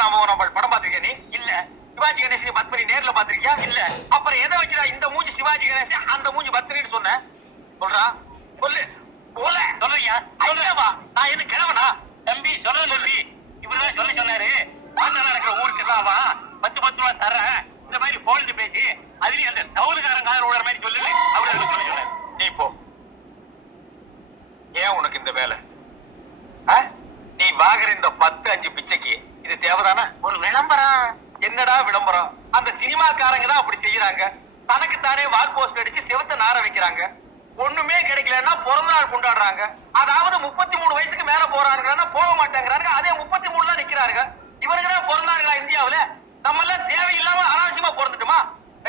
நம்ம படம் பாத்திருக்கியா நீ? இல்ல. சிவாஜி கணேசன் பத்மினி நேர்ல பாத்திருக்கியா? இல்ல. அப்புறம் எதை வச்சுடா இந்த மூஞ்சி சிவாஜி கணேசன் அந்த மூஞ்சி பத்மினின்னு சொன்ன? சொல்றா சொல்லு. போல சொல்றீங்க. ஐயாவா நான் என்ன கிழவனா? தம்பி சொல்றது தம்பி. இவருதான் சொல்ல சொன்னாரு. பாண்டல இருக்கிற ஊருக்கு எல்லாம் வா 10 ரூபா தரேன். இந்த மாதிரி போல்டு பேசி அதுலயும் அந்த தவறுகாரன் காதல் விடுற மாதிரி சொல்லு. அவரு சொல்ல சொன்னாரு. நீ போ. ஏன் உனக்கு இந்த வேலை? நீ வாங்குற இந்த 10-5 பிச்சைக்கு இது தேவைதானே? ஒரு விளம்பரம். என்னடா விளம்பரம்? அந்த சினிமாக்காரங்க தான் அப்படி செய்யறாங்க. தனக்கு தானே வால் போஸ்ட் அடிச்சு செவத்த நார வைக்கிறாங்க. ஒண்ணுமே கிடைக்கலன்னா பிறந்த நாள் கொண்டாடுறாங்க. அதாவது 33 வயசுக்கு மேல போறாங்கன்னா போக மாட்டேங்கிறாங்க. அதே 33 தான் நிக்கிறாங்க. இவனுக்கு தான் பிறந்தாங்களா இந்தியாவுல? நம்ம எல்லாம் தேவையில்லாம அனாவசியமா பிறந்துட்டுமா?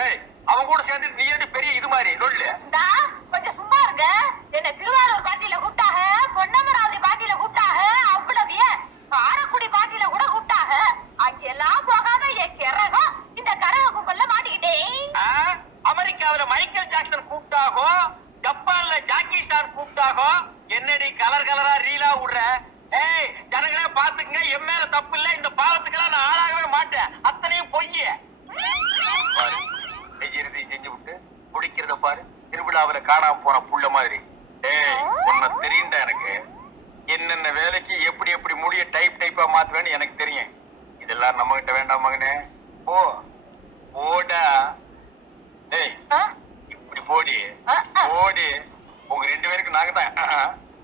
ஏய் அவங்க கூட சேர்ந்து நீ ஏன் பெரிய இது மாதிரி சொல்லு. கொஞ்சம் சும்மா இருங்க. என்ன திருவாரூர் பாட்டியில கூட்டாக, பொன்னமராவதி பாட்டியில கூட்டாக, அவ்வளவு காரக்குடி பாட்டியில கூட கூட்டாக. அங்கெல்லாம் போகாம என் கிறகம் இந்த கரக கும்பல்ல மாட்டிக்கிட்டேன். அமெரிக்காவில மைக்கேல் ஜாக்சன் கூப்பிட்டாகோ, ஜப்பான்ல ஜாக்கி சான் கூப்பிட்டாகோ, என்னடி கலர் கலரா ரீலா விடுற? ஏய் ஜனங்களே பாத்துக்கங்க, என் மேல தப்பு இல்ல. இந்த பாவத்துக்கெல்லாம் நான் ஆளாகவே மாட்டேன். அத்தனையும் பொய்ய. செய்யறதை செஞ்சு விட்டு குடிக்கிறத பாரு. திருவிழாவில காணாம போன புள்ள மாதிரி. ஏய் உன்னை தெரியுண்டா எனக்கு. என்னென்ன வேலைக்கு எப்படி எப்படி முடிய டைப்பா மாத்துவேன்னு எனக்கு தெரியும். இதெல்லாம் நம்ம கிட்ட வேண்டாம் மகனே. போ போடா. ஏய் இப்படி போடி போடி. உங்க 2 பேருக்கு நாங்க தான்